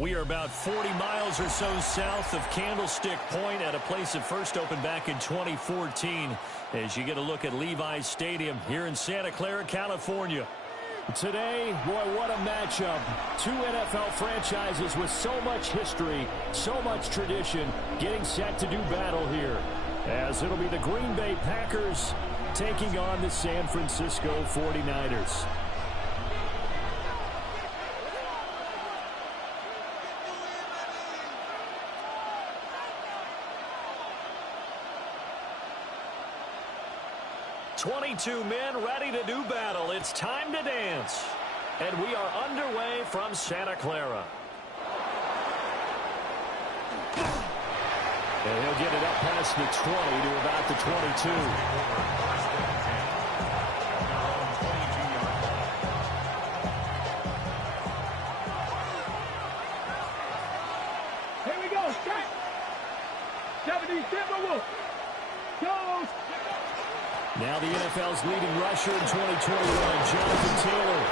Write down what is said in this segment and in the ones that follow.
We are about 40 miles or so south of Candlestick Point at a place that first opened back in 2014 as you get a look at Levi's Stadium here in Santa Clara, California. Today, boy, what a matchup. Two NFL franchises with so much history, so much tradition, getting set to do battle here. As it'll be the Green Bay Packers taking on the San Francisco 49ers. "22 men ready to do battle. It's time to dance." And we are underway from Santa Clara. And he'll get it up past the 20 to about the 22. Here we go. Strike. 70 Timberwolves. Goes. Now the NFL's leading rusher in 2021, Jonathan Taylor.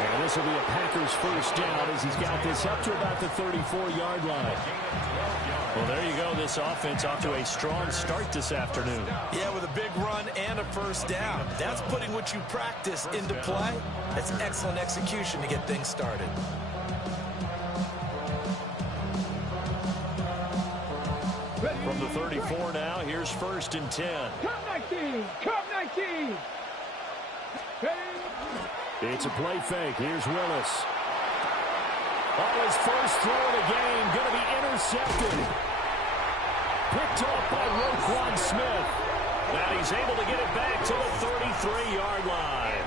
And this will be a Packers first down as he's got this up to about the 34-yard line. Well, there you go. This offense off to a strong start this afternoon. Yeah, with a big run and a first down. That's putting what you practice into play. That's excellent execution to get things started. From the 34 now, here's 1st and 10. Come 19. Come 19. It's a play fake. Here's Willis. Oh, his first throw of the game going to be intercepted. Picked off by Roquan Smith. And he's able to get it back to the 33-yard line.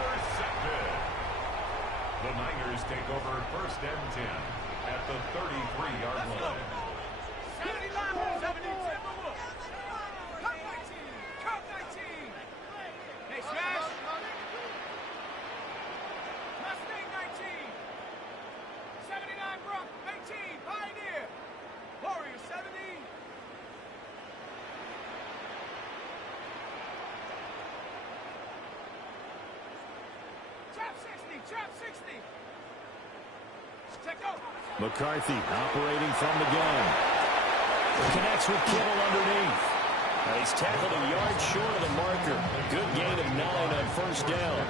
The Niners take over 1st and 10 at the 33-yard line. 70 Timberwolves. Come 19. Come 19. Hey, Smash. Mustang 19. 79 Bronx 18. Pioneer. Warrior 70. Trap 60. Trap 60. Check out. McCarthy operating from the gun. Connects with Kittle underneath. And he's tackled a yard short of the marker. A good gain of 9 on first down.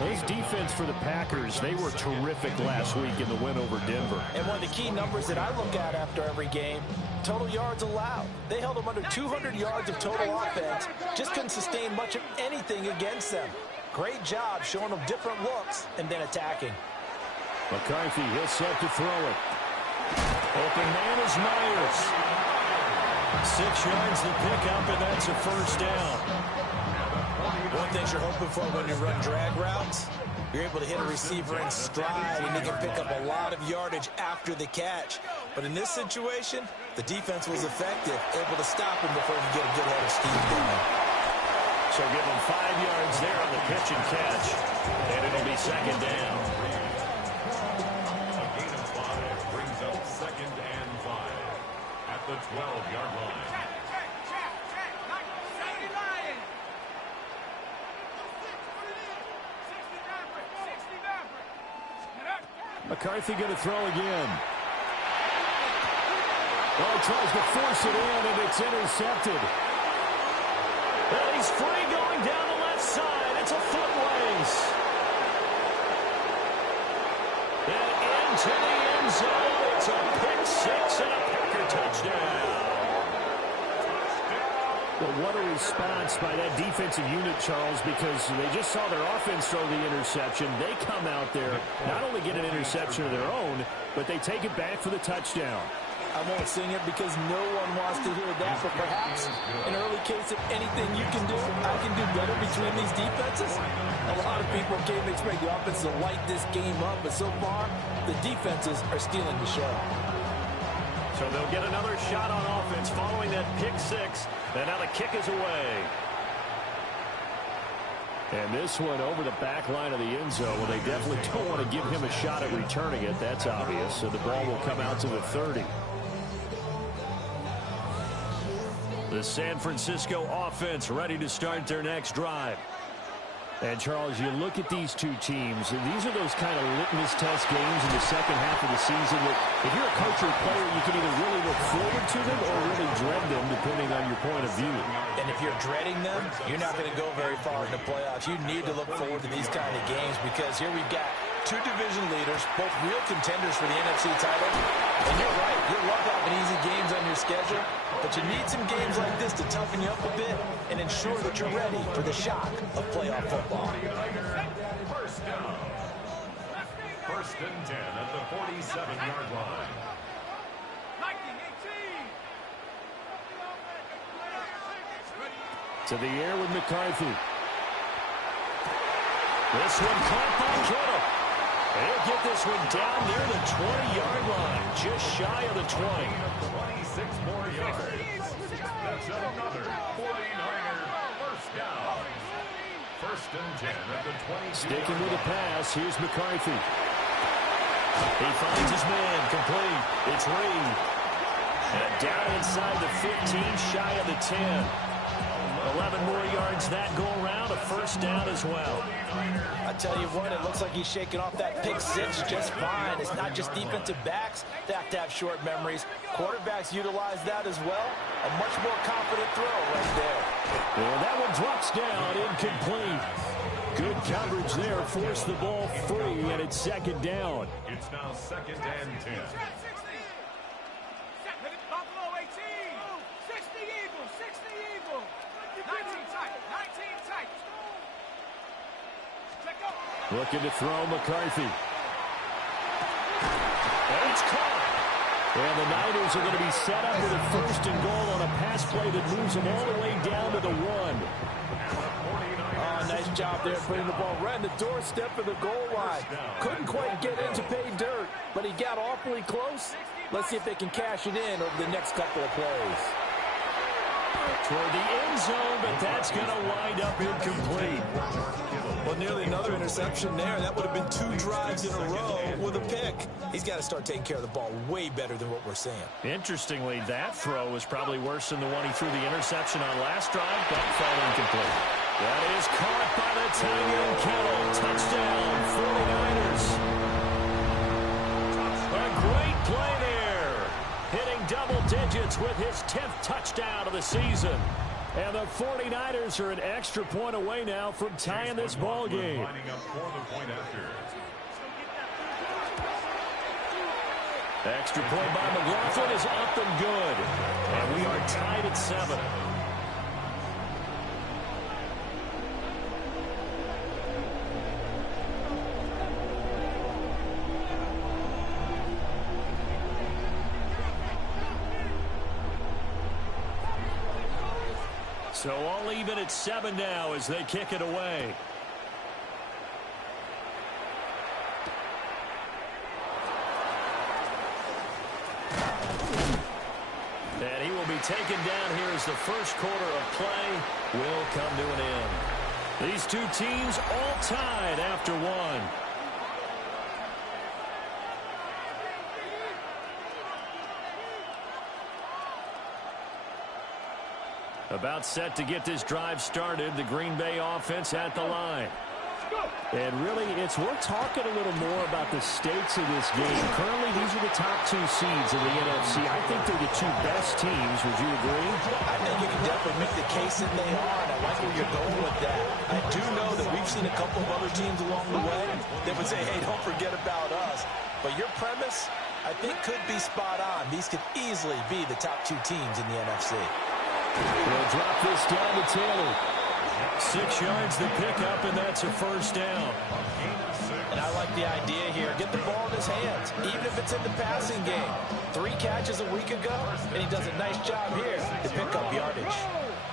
Those defense for the Packers, they were terrific last week in the win over Denver. And one of the key numbers that I look at after every game, total yards allowed. They held them under 200 yards of total offense. Just couldn't sustain much of anything against them. Great job showing them different looks and then attacking. McCarthy, he'll set to throw it. Open man is Myers. 6 yards to pick up, and that's a first down. One thing you're hoping for when you run drag routes, you're able to hit a receiver in stride, and he can pick up a lot of yardage after the catch. But in this situation, the defense was effective, able to stop him before he could get a good head of steam going. So give him 5 yards there on the pitch and catch, and it'll be 2nd down. A gain of 5 brings up 2nd and 5 at the 12-yard line. McCarthy going to throw again. Oh, tries to force it in, and it's intercepted. Well, he's free going down the left side. It's a foot race. And into the end zone. It's a pick 6 and a Packer touchdown. Well, what a response by that defensive unit, Charles, because they just saw their offense throw the interception. They come out there, not only get an interception of their own, but they take it back for the touchdown. I won't sing it because no one wants to hear that, but perhaps an early case of anything you can do, I can do better between these defenses. A lot of people came to expect the offense to light this game up, but so far, the defenses are stealing the show. So they'll get another shot on offense following that pick 6, and now the kick is away. And this one over the back line of the end zone. Well, they definitely don't want to give him a shot at returning it. That's obvious. So the ball will come out to the 30. The San Francisco offense ready to start their next drive. And, Charles, you look at these two teams, and these are those kind of litmus test games in the second half of the season that if you're a coach or a player, you can either really look forward to them or really dread them, depending on your point of view. And if you're dreading them, you're not going to go very far in the playoffs. You need to look forward to these kind of games because here we've got two division leaders, both real contenders for the NFC title. And you're right, you'll love having easy games on your schedule, but you need some games like this to toughen you up a bit and ensure that you're ready for the shock of playoff football. First down. First and 10 at the 47-yard line. 19-18. To the air with McCarthy. This one caught by Kittle. He'll get this one down near the 20-yard line, just shy of the 20. 26 more yards. That's another 49er first down. First and 10 at the 20. Sticking with the pass, here's McCarthy. He finds his man, complete. It's Reed. And down inside the 15, shy of the 10. 11 more yards that go around, a first down as well. I tell you what, it looks like he's shaking off that pick six just fine. It's not just defensive backs that have to have short memories. Quarterbacks utilize that as well. A much more confident throw right there. And that one drops down, incomplete. Good coverage there, forced the ball free, and it's second down. It's now second and 10. Buffalo 18. 60 Eagles. 60 Eagles. 19 tight. 19 tight. Check go. Looking to throw McCarthy. And it's caught. And the Niners are going to be set up with a first and goal on a pass play that moves them all the way down to the 1. Oh, nice job there putting the ball right in the doorstep of the goal line. Couldn't quite get in to pay dirt, but he got awfully close. Let's see if they can cash it in over the next couple of plays. Toward the end zone, but that's going to wind up incomplete. Well, nearly another interception there. That would have been 2 drives in a row with a pick. He's got to start taking care of the ball way better than what we're seeing. Interestingly, that throw was probably worse than the one he threw the interception on last drive, but fell incomplete. That is caught by the tight end Kittle. Touchdown, 49ers. A great play there. Hitting double digits with his 10th touchdown of the season. And the 49ers are an extra point away now from tying this ball game. Lining up for the point after. Extra point by McLaughlin is up and good. And we are tied at 7. So all even at 7 now as they kick it away. And he will be taken down here as the first quarter of play will come to an end. These two teams all tied after 1. About set to get this drive started. The Green Bay offense at the line. And really, it's worth talking a little more about the stakes of this game. Currently, these are the top 2 seeds in the NFC. I think they're the 2 best teams. Would you agree? I think you can definitely make the case that they are, and I like where you're going with that. I do know that we've seen a couple of other teams along the way that would say, hey, don't forget about us. But your premise, I think, could be spot on. These could easily be the top 2 teams in the NFC. They'll drop this down to Taylor. 6 yards the pickup, and that's a first down. And I like the idea here. Get the ball in his hands, even if it's in the passing game. 3 catches a week ago, and he does a nice job here to pick up yardage.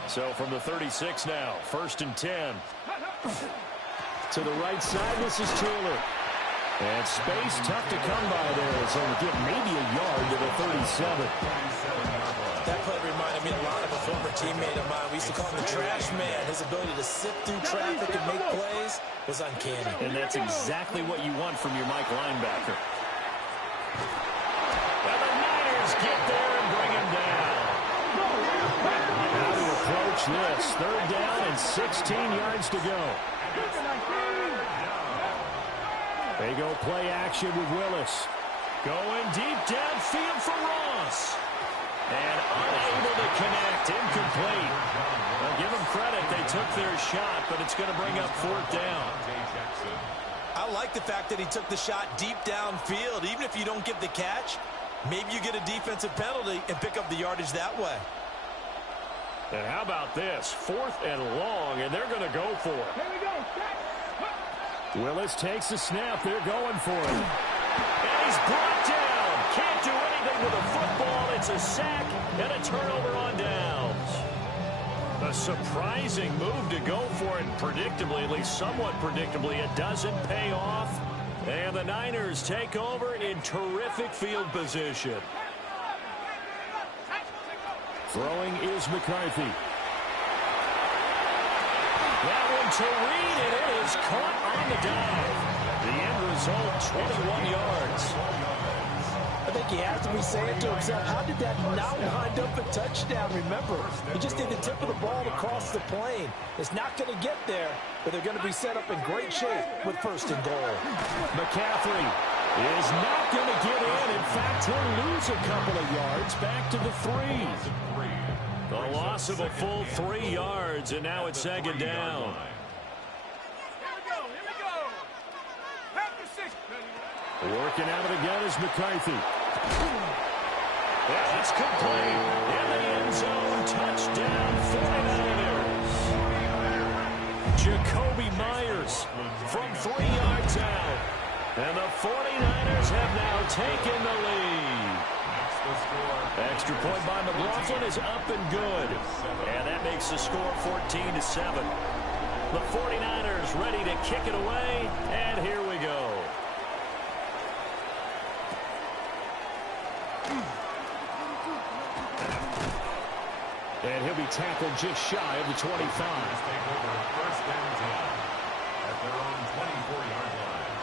So from the 36 now, first and 10. To the right side, this is Taylor. And space tough to come by there, so we get maybe a yard to the 37. That play reminded me a lot of a former teammate of mine. We used to call him the trash man. His ability to sift through traffic and make plays was uncanny. And that's exactly what you want from your Mike linebacker. And the Niners get there and bring him down. How to approach this? 3rd down and 16 yards to go. They go play action with Willis. Going deep downfield for Ross. And unable to connect. Incomplete. Well, give them credit. They took their shot, but it's going to bring up fourth down. I like the fact that he took the shot deep downfield. Even if you don't get the catch, maybe you get a defensive penalty and pick up the yardage that way. And how about this? 4th and long, and they're going to go for it. Here we go. Willis takes the snap. They're going for it. And he's brought down. Can't do anything with a football. It's a sack and a turnover on downs. A surprising move to go for it. Predictably, at least somewhat predictably, it doesn't pay off. And the Niners take over in terrific field position. Throwing is McCarthy. That one to Reed, and it is caught on the dive. The end result, 21 yards. I think he has to be saying to himself, how did that not wind up a touchdown? Remember, he just did the tip of the ball across the plane. It's not going to get there, but they're going to be set up in great shape with 1st and goal. McCaffrey is not going to get in. In fact, he'll lose a couple of yards back to the 3. The loss of a full 3 yards, and now it's 2nd down. Here we go. Have the 6. Working out of the gun is McCarthy. That's complete. In the end zone, touchdown 49ers. Jacoby Myers from 3 yards out. And the 49ers have now taken the lead. Extra point by McLaughlin is up and good. And that makes the score 14-7. The 49ers ready to kick it away, and here we go. And he'll be tackled just shy of the 25. Take over 1st and 10 at their own 24-yard line.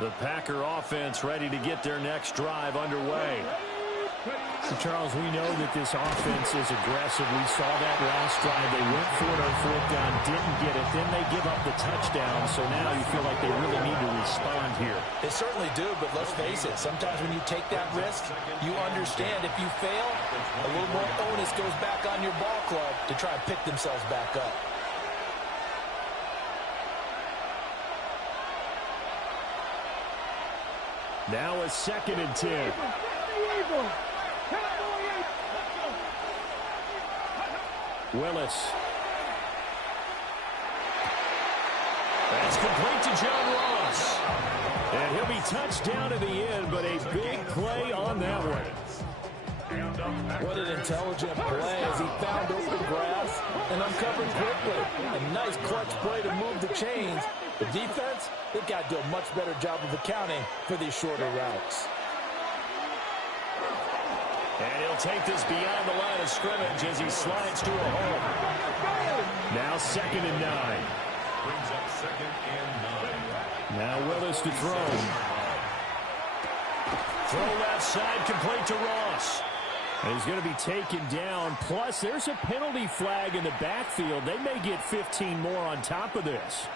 The Packer offense ready to get their next drive underway. So, Charles, we know that this offense is aggressive. We saw that last drive. They went for it on 4th down, didn't get it. Then they give up the touchdown. So now you feel like they really need to respond here. They certainly do, but let's face it. Sometimes when you take that risk, you understand if you fail, a little more onus goes back on your ball club to try and pick themselves back up. Now a 2nd and 10. Willis. That's complete to John Ross. And he'll be touched down at the end, but a big play on that one. What an intelligent play as he found open grass and uncovered quickly. A nice clutch play to move the chains. The defense, they've got to do a much better job of accounting for these shorter routes. And he'll take this beyond the line of scrimmage as he slides to a hole. Now 2nd and 9. Brings up 2nd and 9. Now Willis to throw. Throw left side, complete to Ross. And he's going to be taken down. Plus, there's a penalty flag in the backfield. They may get 15 more on top of this.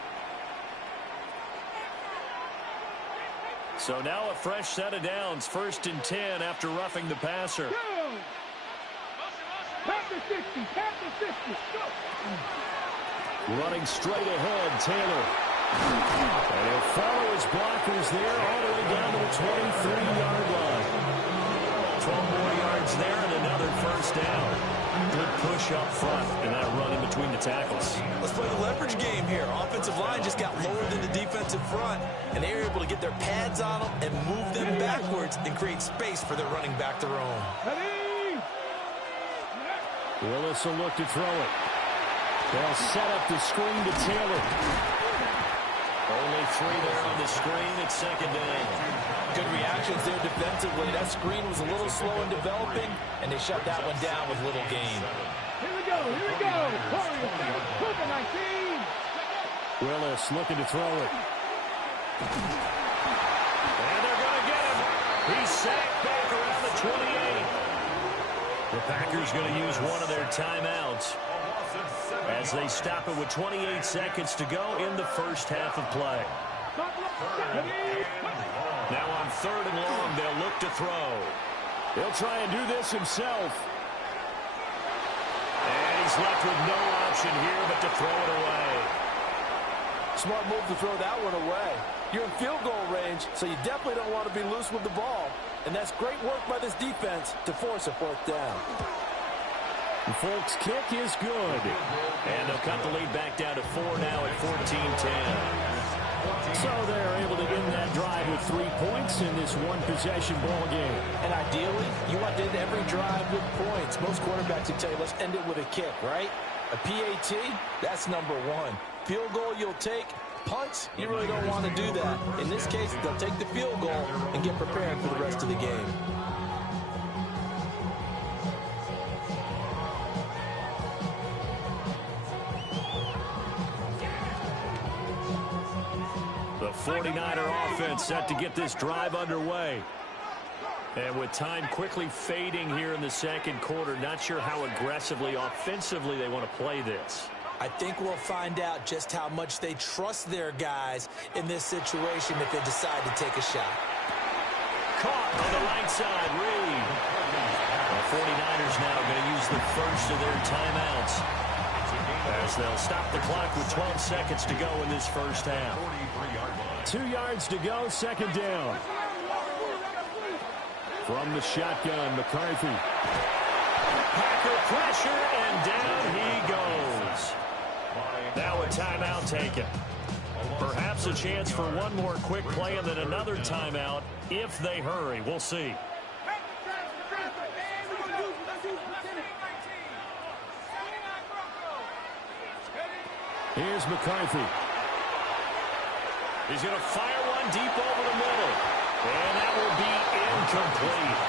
So now a fresh set of downs. 1st and 10 after roughing the passer. Running straight ahead, Taylor. And he'll follow his blockers there all the way down to the 23-yard line. 12 more yards there and another 1st down. Good push up front and that run in between the tackles. Let's play the leverage game here. Offensive line just got lower than the defensive front, and they were able to get their pads on them and move them backwards and create space for their running back to roam. Willis will look to throw it. They'll set up the screen to Taylor. Only 3 there on the screen at 2nd down. Good reactions there defensively. That screen was a little slow in developing, and they shut that one down with little gain. Here we go. Willis looking to throw it. And they're going to get him. He's sacked back around the 28. The Packers going to use one of their timeouts as they stop it with 28 seconds to go in the first half of play. Now on 3rd and long, they'll look to throw. He'll try and do this himself. And he's left with no option here but to throw it away. Smart move to throw that one away. You're in field goal range, so you definitely don't want to be loose with the ball. And that's great work by this defense to force a 4th down. The Folks' kick is good. And they'll cut the lead back down to 4 now at 14-10. So they're able to end that drive with 3 points in this one-possession ball game. And ideally, you want to end every drive with points. Most quarterbacks would tell you, let's end it with a kick, right? A PAT, that's number 1. Field goal you'll take. Punts, you really don't want to do that. In this case, they'll take the field goal and get prepared for the rest of the game. The 49er offense set to get this drive underway. And with time quickly fading here in the second quarter, not sure how aggressively, offensively they want to play this. I think we'll find out just how much they trust their guys in this situation if they decide to take a shot. Caught on the right side, Reed. The 49ers now going to use the first of their timeouts as they'll stop the clock with 12 seconds to go in this first half. 2 yards to go, 2nd down. From the shotgun, McCarthy. Packer pressure, and down he goes. Now a timeout taken. Perhaps a chance for one more quick play and then another timeout if they hurry. We'll see. Here's McCarthy. He's going to fire one deep over the middle. And that will be incomplete.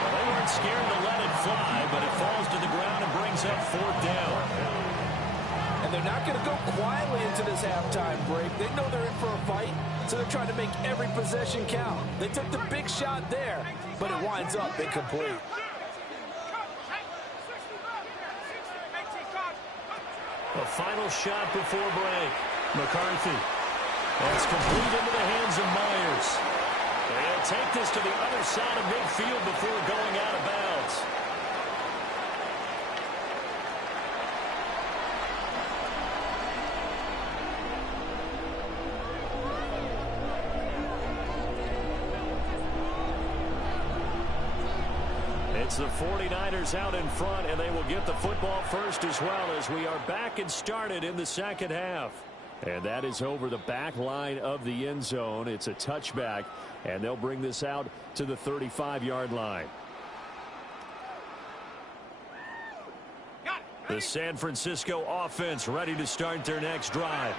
Well, they weren't scared to let it fly, but it falls to the ground and brings up 4th down. And they're not going to go quietly into this halftime break. They know they're in for a fight, so they're trying to make every possession count. They took the big shot there, but it winds up incomplete. A final shot before break. McCarthy. That's complete into the hands of Myers. They'll take this to the other side of midfield before going out of bounds. It's the 49ers out in front, and they will get the football first as well as we are back and started in the second half. And that is over the back line of the end zone. It's a touchback, and they'll bring this out to the 35-yard line. The San Francisco offense ready to start their next drive.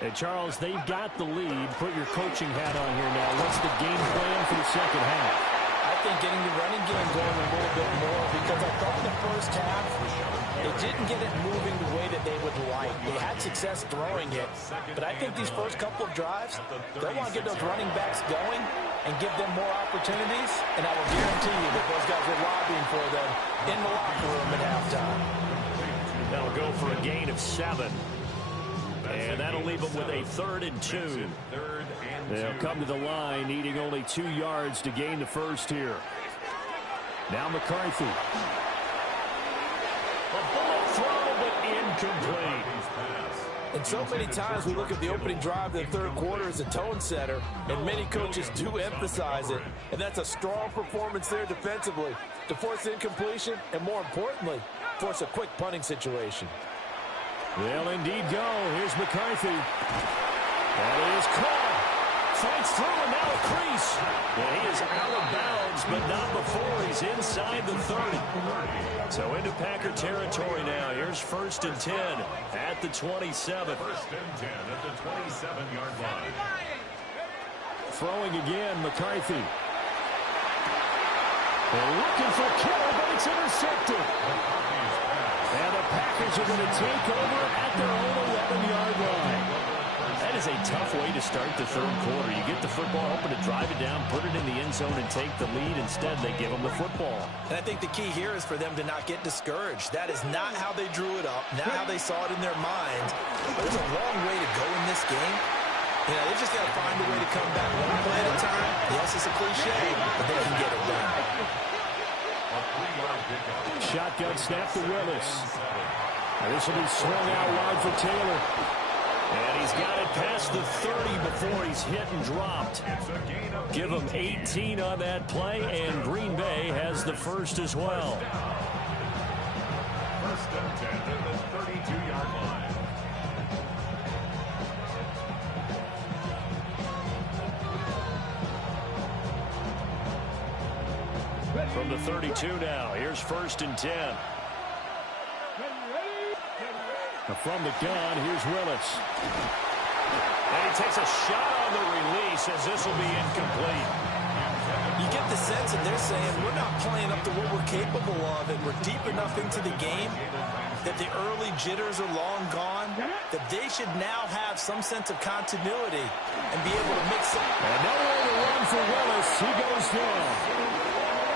And, Charles, they've got the lead. Put your coaching hat on here now. What's the game plan for the second half? I think getting the running game going a little bit more, because I thought in the first half they didn't get it moving the way that they would like. They had success throwing it, but I think these first couple of drives, they want to get those running backs going and give them more opportunities, and I will guarantee you that those guys were lobbying for them in the locker room at halftime. That'll go for a gain of 7. And that'll leave them with a 3rd and 2. They'll come to the line, needing only 2 yards to gain the first here. Now McCarthy. A bullet throw, but incomplete. And so many times we look at the opening drive of the third quarter as a tone setter, and many coaches do emphasize it. And that's a strong performance there defensively to force incompletion and, more importantly, force a quick punting situation. They'll indeed go. Here's McCarthy. That is caught. Fights through and now a crease. Well, he is out of bounds, but not before he's inside the 30. So into Packer territory now. Here's 1st and 10 at the 27. 1st and 10 at the 27-yard line. Throwing again, McCarthy. They're looking for Killer, but it's intercepted. And the Packers are going to take over at their own 11-yard line. That is is a tough way to start the third quarter. You get the football, hoping to drive it down, put it in the end zone, and take the lead. Instead, they give them the football. And I think the key here is for them to not get discouraged. That is not how they drew it up, not how they saw it in their minds. There's a long way to go in this game. You know, they just got to find a way to come back one play at a time. Yes, it's a cliche, but they can get it done. Shotgun snap to Willis. And this will be swung out wide for Taylor. And he's got it past the 30 before he's hit and dropped. Give him 18 on that play, and Green Bay has the first as well. First and 10 at the 32-yard line. From the 32 now, here's first and 10. From the gun, here's Willis. And he takes a shot on the release as this will be incomplete. You get the sense that they're saying we're not playing up to what we're capable of, and we're deep enough into the game that the early jitters are long gone, that they should now have some sense of continuity and be able to mix it. And nowhere to run for Willis. He goes down.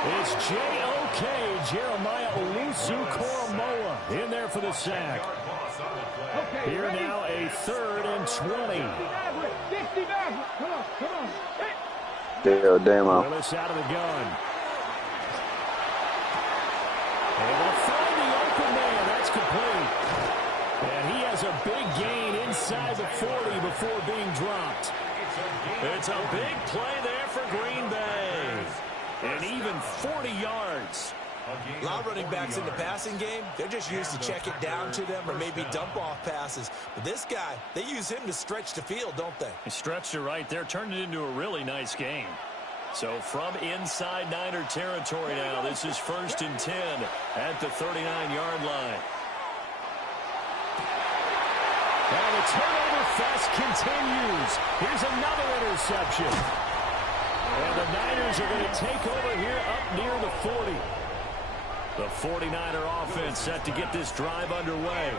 It's J.O.K. Jeremiah Owusu-Koramoah in there for the sack. Here now a 3rd and 20. Damn. Willis out of the gun. And they'll find the open man. That's complete. And he has a big gain inside the 40 before being dropped. It's a big play there for Green Bay. And even 40 yards. A lot of running backs in the passing game, they're just used to check it down to them or maybe dump off passes. But this guy, they use him to stretch the field, don't they? He stretched it right there, turned it into a really nice game. So from inside Niner territory now, this is first and 10 at the 39-yard line. And the turnover fest continues. Here's another interception. And the Niners are going to take over here up near the 40. The 49er offense set to get this drive underway.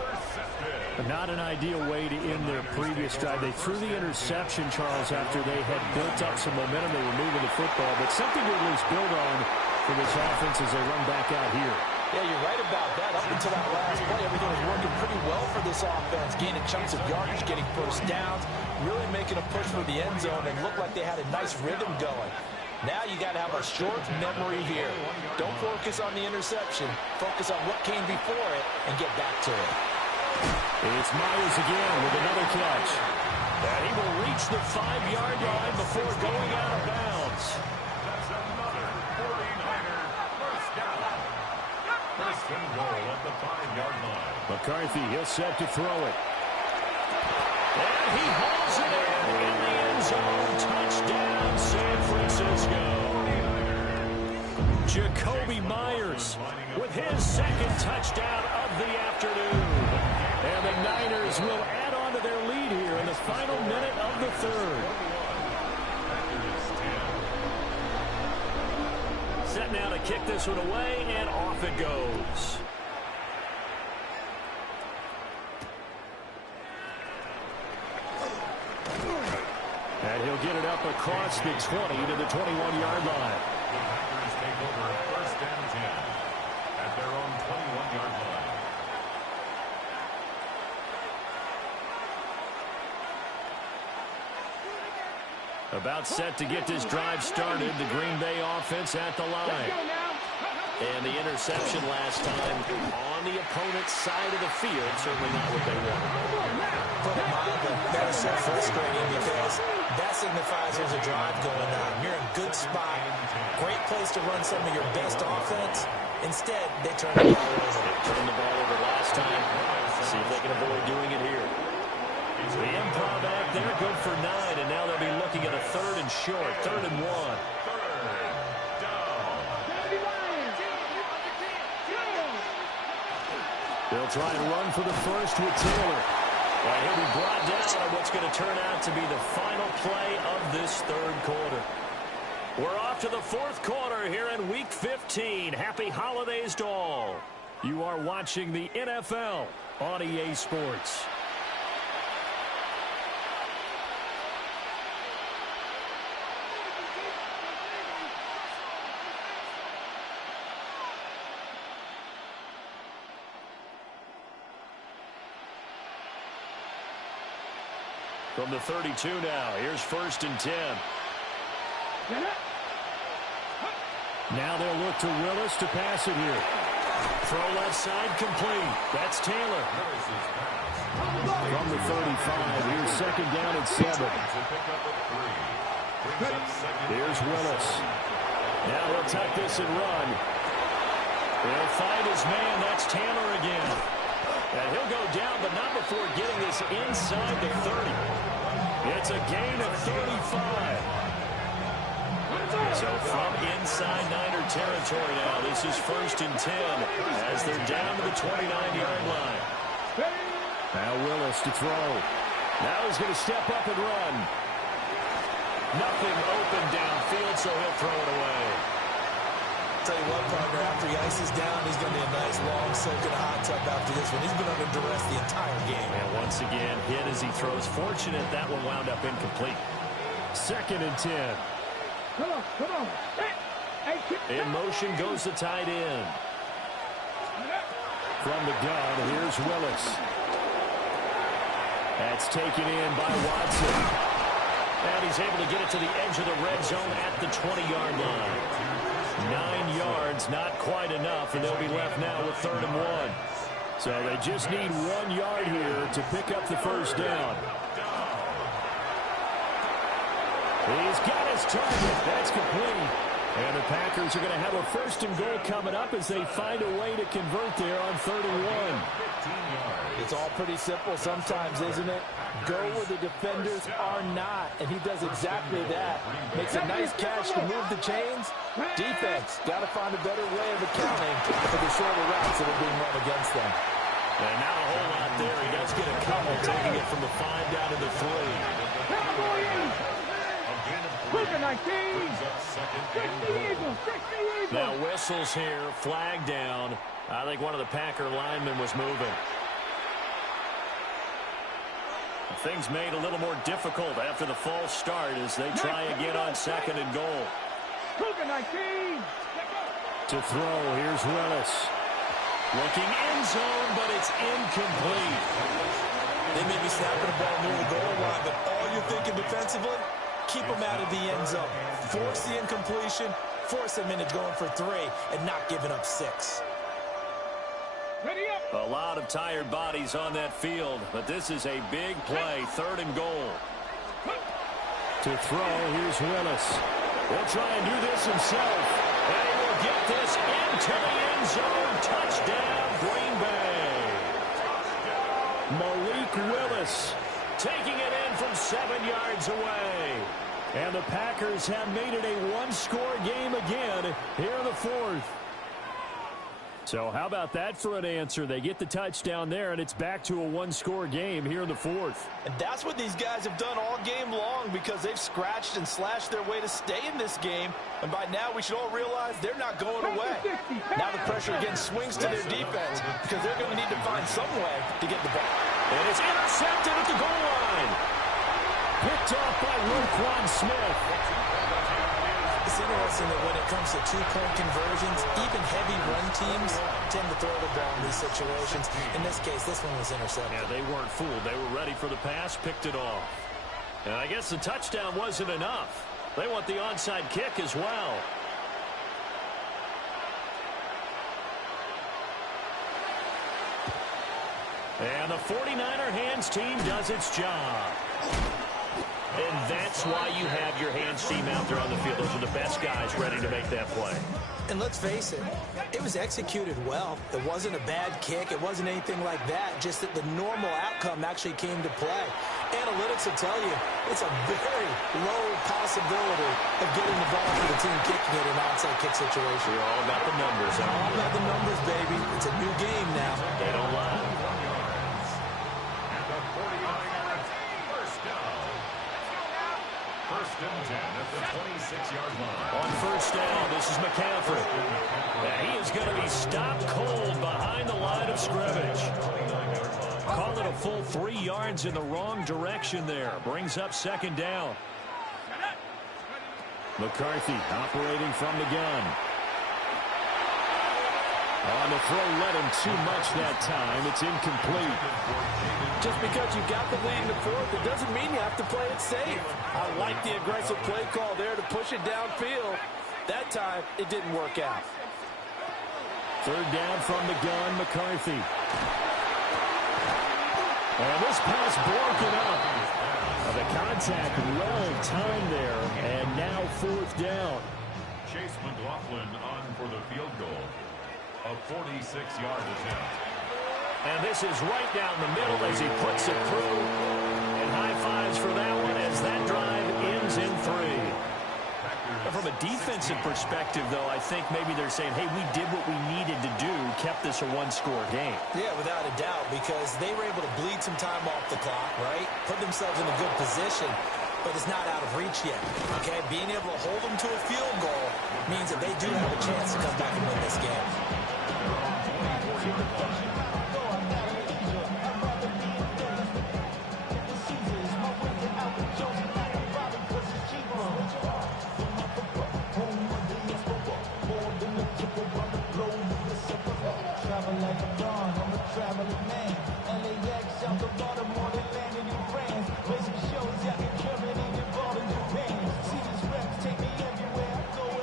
Not an ideal way to end their previous drive. They threw the interception, Charles, after they had built up some momentum. They were moving the football, but something to at least build on for this offense as they run back out here. Yeah, you're right about that. Up until that last play, everything was working pretty well for this offense, gaining chunks of yardage, getting first downs, really making a push for the end zone, and looked like they had a nice rhythm going. Now you got to have a short memory here. Don't focus on the interception. Focus on what came before it and get back to it. It's Myers again with another catch. And he will reach the 5-yard line before going out of bounds. That's another 49er first down. First and goal at the 5-yard line. McCarthy, he'll set to throw it. And he hauls it in the end zone. Touchdown, San Francisco. Jacoby Myers with his second touchdown of the afternoon. And the Niners will add on to their lead here in the final minute of the third. Set now to kick this one away, and off it goes. And he'll get it up across the 20 to the 21-yard line. The Packers take over first and 10 at their own 21-yard line. About set to get this drive started, the Green Bay offense at the line. And the interception last time on the opponent's side of the field, certainly not what they wanted. Put it mildly, that is so frustrating because that signifies there's a drive going on. You're in a good spot, great place to run some of your best offense. Instead, they turn the ball over. Turned the ball over last time. See if they can avoid doing it here. The improv act there, good for 9, and now they'll be looking at a 3rd and short, 3rd and 1. They'll try and run for the first with Taylor. And he'll be brought down on what's going to turn out to be the final play of this third quarter. We're off to the fourth quarter here in Week 15. Happy holidays to all. You are watching the NFL on EA Sports. From the 32 now, here's 1st and 10. Now they'll look to Willis to pass it here. Throw left side complete. That's Taylor. From the 35, here's 2nd down and 7. Here's Willis. Now he'll tuck this and run. He'll find his man. That's Taylor again. And he'll go down, but not before getting this inside the 30. It's a gain of 35. So from inside Niner territory now, this is 1st and 10 as they're down to the 29-yard line. Now Willis to throw. Now he's going to step up and run. Nothing open downfield, so he'll throw it away. Tell you what, partner, after he ices down, he's going to be a nice, long, soaking hot tub after this one. He's been under duress the entire game. And once again, hit as he throws. Fortunate that one wound up incomplete. 2nd and 10. Come on. In motion goes the tight end. From the gun, here's Willis. That's taken in by Watson. And he's able to get it to the edge of the red zone at the 20-yard line. 9 yards, not quite enough, and they'll be left now with 3rd and 1. So they just need 1 yard here to pick up the 1st down. He's got his target. That's complete. And the Packers are going to have a 1st and goal coming up as they find a way to convert there on 3rd and 1. It's all pretty simple sometimes, isn't it? Go where the defenders are not, and he does exactly that. Makes a nice catch to move the chains. Defense, got to find a better way of accounting for the shorter routes that are being run against them. And not a whole lot there. He does get a couple, taking it from the 5 down to the 3. Now whistles here, flag down. I think one of the Packer linemen was moving. Things made a little more difficult after the false start as they try again on 2nd and goal. To throw, here's Willis. Looking end zone, but it's incomplete. They may be snapping the ball near the goal line, but all you're thinking defensively, keep them out of the end zone. Force the incompletion, force them into going for 3, and not giving up 6. A lot of tired bodies on that field, but this is a big play, 3rd and goal. To throw, here's Willis. He'll try and do this himself, and he will get this into the end zone. Touchdown, Green Bay. Malik Willis taking it in from 7 yards away. And the Packers have made it a 1-score game again here in the 4th. So how about that for an answer? They get the touchdown there, and it's back to a 1-score game here in the 4th. And that's what these guys have done all game long because they've scratched and slashed their way to stay in this game. And by now, we should all realize they're not going away. Now the pressure again swings to their defense because they're going to need to find some way to get the ball. And it's intercepted at the goal line. Picked off by Roquan Smith. It's interesting that when it comes to 2-point conversions, even heavy run teams tend to throw the ball in these situations. In this case, this one was intercepted. Yeah, they weren't fooled. They were ready for the pass, picked it off. And I guess the touchdown wasn't enough. They want the onside kick as well. And the 49er hands team does its job. And that's why you have your hands team out there on the field. Those are the best guys ready to make that play. And let's face it, it was executed well. It wasn't a bad kick. It wasn't anything like that. Just that the normal outcome actually came to play. Analytics will tell you it's a very low possibility of getting the ball for the team kicking it in an onside kick situation. We're all about the numbers. All about the numbers, baby. It's a new game now. They don't lie. First and 10 at the 26-yard line. On 1st down, this is McCaffrey. And he is going to be stopped cold behind the line of scrimmage. Call it a full 3 yards in the wrong direction there. Brings up 2nd down. McCarthy operating from the gun. On the throw, led him too much that time. It's incomplete. Just because you got the lead in the 4th, it doesn't doesn't mean you have to play it safe. I like the aggressive play call there to push it downfield. That time, it didn't work out. Third down from the gun, McCarthy. And this pass broken up. The contact well timed there, and now fourth down. Chase McLaughlin on for the field goal. A 46-yard attempt. And this is right down the middle as he puts it through. And high fives for that one as that drive ends in 3. From a defensive perspective, though, I think maybe they're saying, hey, we did what we needed to do, kept this a one-score game. Yeah, without a doubt, because they were able to bleed some time off the clock, right? Put themselves in a good position, but it's not out of reach yet, okay? Being able to hold them to a field goal means that they do have a chance to come back and win this game.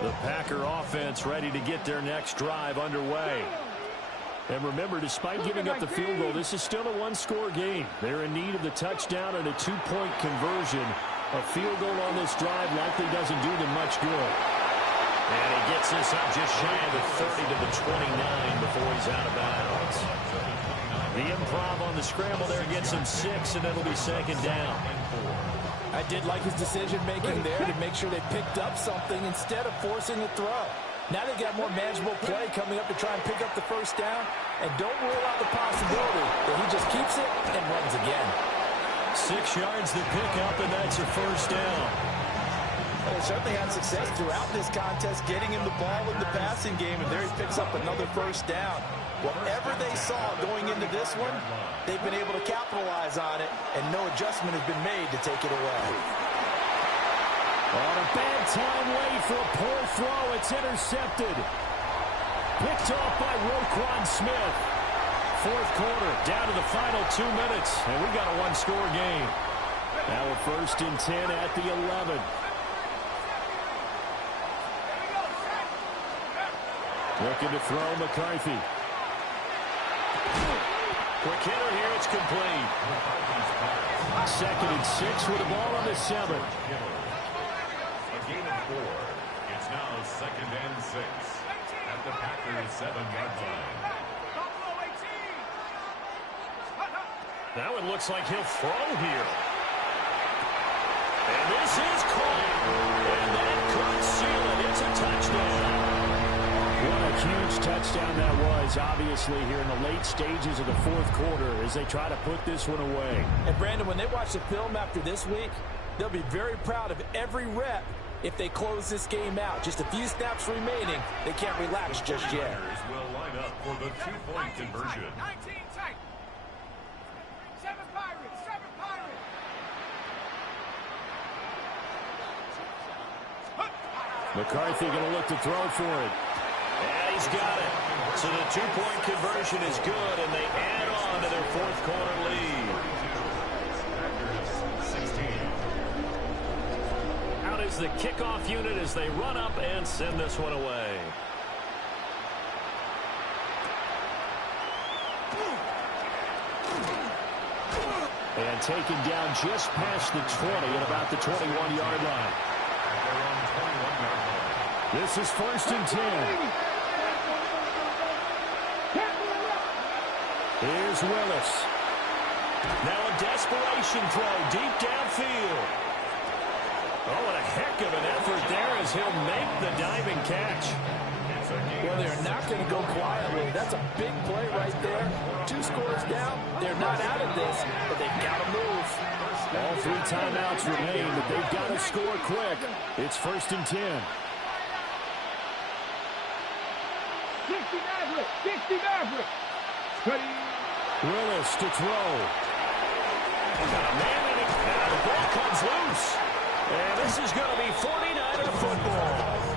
The Packer offense ready to get their next drive underway. And remember, despite giving up the field goal, this is still a one-score game. They're in need of the touchdown and a two-point conversion. A field goal on this drive likely doesn't do them much good. And he gets this up just shy of the 30 to the 29 before he's out of bounds. The improv on the scramble there gets him 6, and it'll be second down. I did like his decision-making there to make sure they picked up something instead of forcing a throw. Now they've got more manageable play coming up to try and pick up the first down, and don't rule out the possibility that he just keeps it and runs again. 6 yards to pick up, and that's a first down. Well, they certainly had success throughout this contest getting him the ball in the passing game, and there he picks up another first down. Whatever they saw going into this one, they've been able to capitalize on it, and no adjustment has been made to take it away. On a bad time late for a poor throw, it's intercepted. Picked off by Roquan Smith. Fourth quarter, down to the final 2 minutes, and we got a one-score game. Now we're first and 10 at the 11. Looking to throw McCarthy. Quick hitter here, it's complete. Second and 6 with the ball on the 7. A gain of 4. It's now second and 6 at the Packers' 7-yard line. That one looks like he'll throw here. And this is caught. And that could seal it. It's a touchdown. What a huge touchdown that was, obviously, here in the late stages of the fourth quarter as they try to put this one away. And, Brandon, when they watch the film after this week, they'll be very proud of every rep if they close this game out. Just a few snaps remaining. They can't relax just yet. Packers will line up for the two-point conversion. 19 tight. 7 Pirates. 7 Pirates. McCarthy going to look to throw for it. Yeah, he's got it. So the two-point conversion is good, and they add on to their fourth quarter lead. Packers 16. Out is the kickoff unit as they run up and send this one away. And taken down just past the 20 at about the 21-yard line. They're on 21-yard line. This is first and 10. Here's Willis. Now a desperation throw deep downfield. Oh, what a heck of an effort there as he'll make the diving catch. Well, they're not going to go quietly. That's a big play right there. 2 scores down. They're not out of this, but they've got to move. All 3 timeouts remain, but they've got to score quick. It's first and 10. 60 Maverick. 60 Maverick. Ready. Willis to throw. Got a man in it. And the ball comes loose. And this is going to be 49er football.